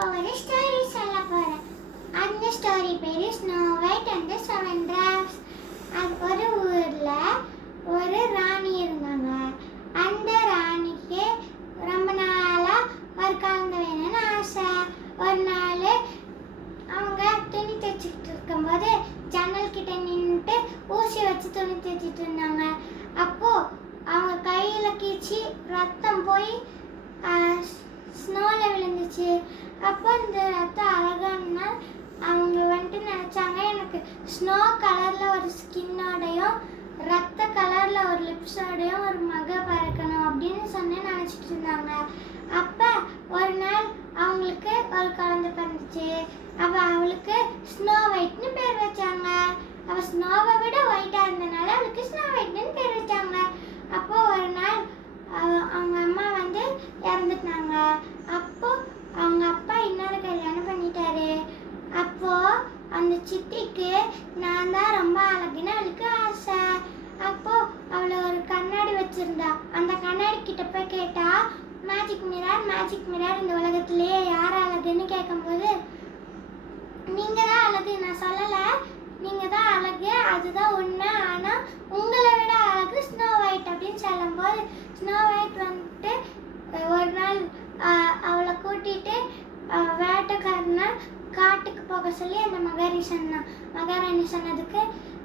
இப்போ ஒரு ஸ்டோரி சொல்ல போகிறேன். அந்த ஸ்டோரி பேர் snow white and seven drops. அது ஒரு ஊரில் ஒரு ராணி இருந்தாங்க. அந்த ராணிக்கு ரொம்ப நாளாக ஒரு குழந்தை வேணும்னு ஆசை. ஒரு நாள் அவங்க துணி தைச்சிக்கிட்டு இருக்கும்போது ஜன்னல் கிட்ட நின்றுட்டு ஊசி வச்சு துணி தைச்சிட்டு இருந்தாங்க. அப்போது அவங்க கையில் கீச்சி ரத்தம் போய் ஸ்னோவில் விழுந்துச்சு. அப்போ இந்த ரத்தம் அழகானா அவங்க வந்துட்டு நினச்சாங்க, எனக்கு ஸ்னோ கலரில் ஒரு ஸ்கின்னோடையும் ரத்த கலரில் ஒரு லிப்ஸோடையும் ஒரு மக பறக்கணும் அப்படின்னு நினச்சிட்டு இருந்தாங்க. அப்போ ஒரு நாள் அவங்களுக்கு ஒரு குழந்தை பிறந்துச்சு. அப்போ அவளுக்கு ஸ்னோ ஒயிட்னு பேர் வச்சாங்க. அவள் ஸ்னோவை விட ஒயிட்டாக இருந்தனால அவளுக்கு ஸ்னோ ஒயிட்னு பேர் வச்சாங்க. அப்போது ஒரு நாள் அவங்க அம்மா வந்து இறந்துட்டாங்க. அப்போது அவங்க அப்பா இன்னொரு கல்யாணம் பண்ணிட்டாரு. அப்போது அந்த சித்திக்கு நான் தான் ரொம்ப அழகுன்னு அவளுக்கு ஆசை. அப்போது அவளை ஒரு கண்ணாடி வச்சுருந்தா. அந்த கண்ணாடி கிட்ட போய் கேட்டா, மேஜிக் மிரர் இந்த உலகத்திலேயே யார் அழகுன்னு கேட்கும்போது, நீங்கள் தான் அழகு, நான் சொல்லலை, நீங்கள் தான் அழகு, அதுதான் உண்மை, ஆனால் உங்களை விட அழகு ஸ்னோ ஒயிட் அப்படின்னு சொல்லும்போது ஸ்னோ ஒயிட் வந்துட்டு ஒரு நாள் அவளை கூட்டிகிட்டு வேட்டைக்காரனை காட்டுக்கு போக சொல்லி அந்த மகாராணி சொன்னதுக்கு,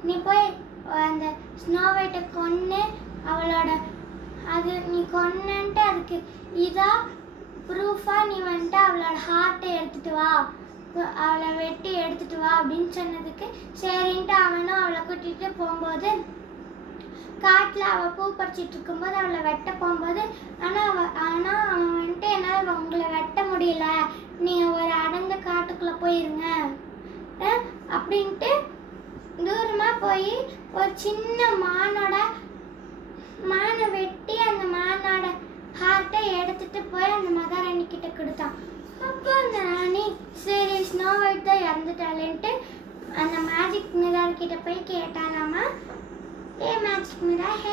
நீ போய் அந்த ஸ்னோ ஒயிட்டை கொன்று அவளோட அது நீ கொன்னுன்ட்டு அதுக்கு இதாக ப்ரூஃபாக நீ வந்துட்டு அவளோட ஹார்ட்டை எடுத்துகிட்டு வா, அவளை வெட்டி எடுத்துகிட்டு வா அப்படின்னு சொன்னதுக்கு சரின்ட்டு அவனும் அவளை கூட்டிகிட்டு போகும்போது காட்டில் அவள் பூ பறிச்சிட்டு இருக்கும்போது அவளை வெட்ட போகும்போது ஆனால் அவன் வந்துட்டு என்னால் உங்களை வெட்ட முடியல, நீங்கள் ஒரு அடர்ந்த காட்டுக்குள்ளே போயிருங்க அப்படின்ட்டு தூரமாக போய் ஒரு சின்ன மானை வெட்டி அந்த மானோட ஹார்ட்டை எடுத்துகிட்டு போய் அந்த மகாராணி கிட்ட கொடுத்தான். அப்போ அந்த ராணி சரி ஸ்னோ ஒயிட் தான் இறந்துட்டாளேன்ட்டு அந்த மேஜிக் மிரர் கிட்ட போய் கேட்டாலாமா, ஹே மேஜிக் மிரர்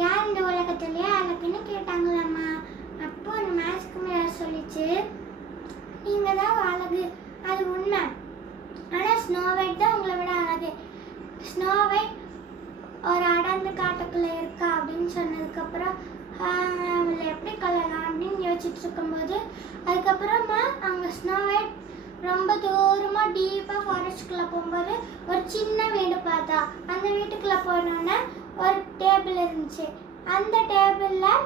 யார் இந்த உலகத்துலேயே அழகுன்னு கேட்டாங்களாம்மா. அப்போ அந்த மேஜிக் மிரர் சொல்லிச்சு, நீங்கள் தான் அழகு, அது உண்மை, ஆனால் ஸ்னோ ஒயிட் தான் உங்களை விட அழகு. ஸ்னோ ஒயிட் ஒரு அடர்ந்த காட்டுக்குள்ளே இருக்கா அப்படின்னு சொன்னதுக்கப்புறம் அவளை எப்படி கொள்ளலாம் அப்படின்னு யோசிச்சுட்டு இருக்கும்போது அதுக்கப்புறமா அவங்க ஸ்னோ ஒயிட் ரொம்ப தூரமாக டீப்பாக ஃபாரஸ்ட்குள்ளே போகும்போது ஒரு சின்ன வீடு பார்த்தா. அந்த வீட்டுக்குள்ளே போனோன்னே ஒரு டேபிள் இருந்துச்சு. அந்த டேபிளில்